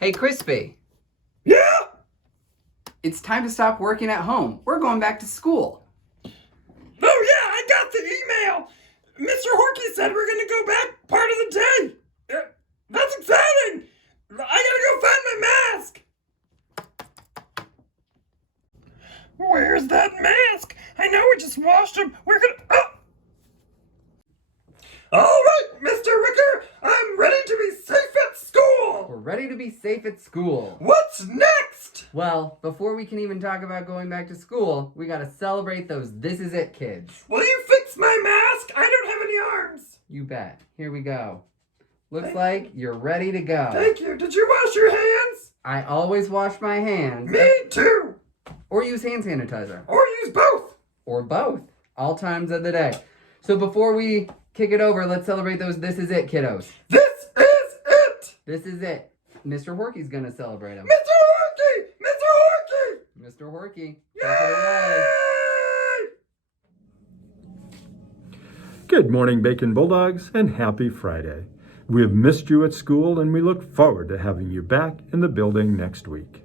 Hey, Crispy. Yeah? It's time to stop working at home. We're going back to school. Oh yeah, I got the email. Mr. Horky said we're gonna go back part of the day. That's exciting. I gotta go find my mask. Where's that mask? I know we just washed him. We're gonna... Oh! All right, Mr. Wicker, I'm ready to be safe at school. We're ready to be safe at school. What's next? Well, before we can even talk about going back to school, we gotta celebrate those This Is It kids. Will you fix my mask? I don't have any arms. You bet. Here we go. Looks like you're ready to go. Thank you. Did you wash your hands? I always wash my hands. Me too. Or use hand sanitizer. Or use both. Or both. All times of the day. So before we kick it over, let's celebrate those This Is It kiddos. This is it. This is it. Mr. Horky's gonna celebrate them. Mr. Horky! Mr. Horky! Mr. Horky, take Yay! it away. Good morning, Bacon Bulldogs, and happy Friday. We have missed you at school, and we look forward to having you back in the building next week.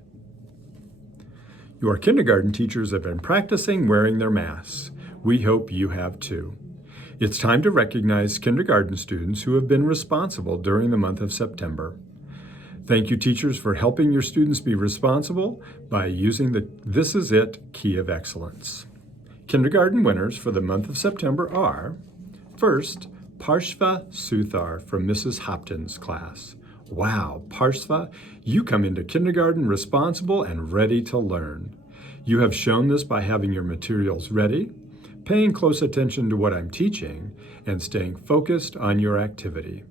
Your kindergarten teachers have been practicing wearing their masks. We hope you have too. It's time to recognize kindergarten students who have been responsible during the month of September. Thank you, teachers, for helping your students be responsible by using the This Is It Key of Excellence. Kindergarten winners for the month of September are, first, Parshva Suthar from Mrs. Hopton's class. Wow, Parshva, you come into kindergarten responsible and ready to learn. You have shown this by having your materials ready, paying close attention to what I'm teaching, and staying focused on your activity.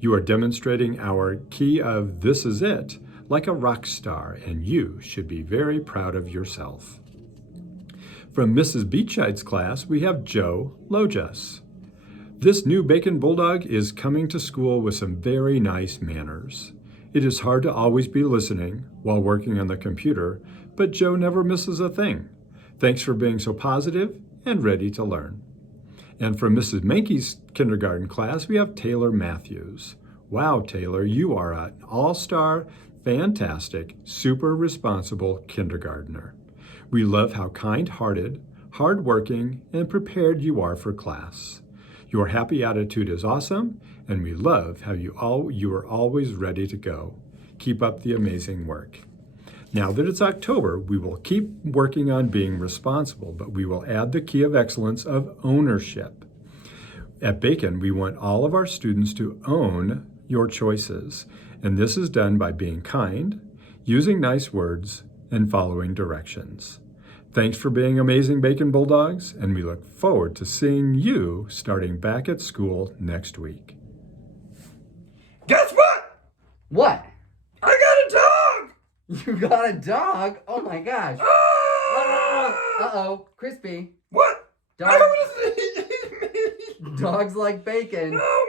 You are demonstrating our key of This Is It like a rock star, and you should be very proud of yourself. From Mrs. Beachide's class, we have Joe Lojas. This new Bacon Bulldog is coming to school with some very nice manners. It is hard to always be listening while working on the computer, but Joe never misses a thing. Thanks for being so positive and ready to learn. And from Mrs. Mankey's kindergarten class, we have Taylor Matthews. Wow, Taylor, you are an all-star, fantastic, super responsible kindergartner. We love how kind-hearted, hardworking, and prepared you are for class. Your happy attitude is awesome, and we love how you are always ready to go. Keep up the amazing work. Now that it's October, we will keep working on being responsible, but we will add the key of excellence of ownership. At Bacon, we want all of our students to own your choices, and this is done by being kind, using nice words, and following directions. Thanks for being amazing Bacon Bulldogs, and we look forward to seeing you starting back at school next week. Guess what? What? I got a dog! You got a dog? Oh my gosh. Ah! Uh-oh. Crispy. What? Dogs, I don't want to see me. dogs like bacon. No,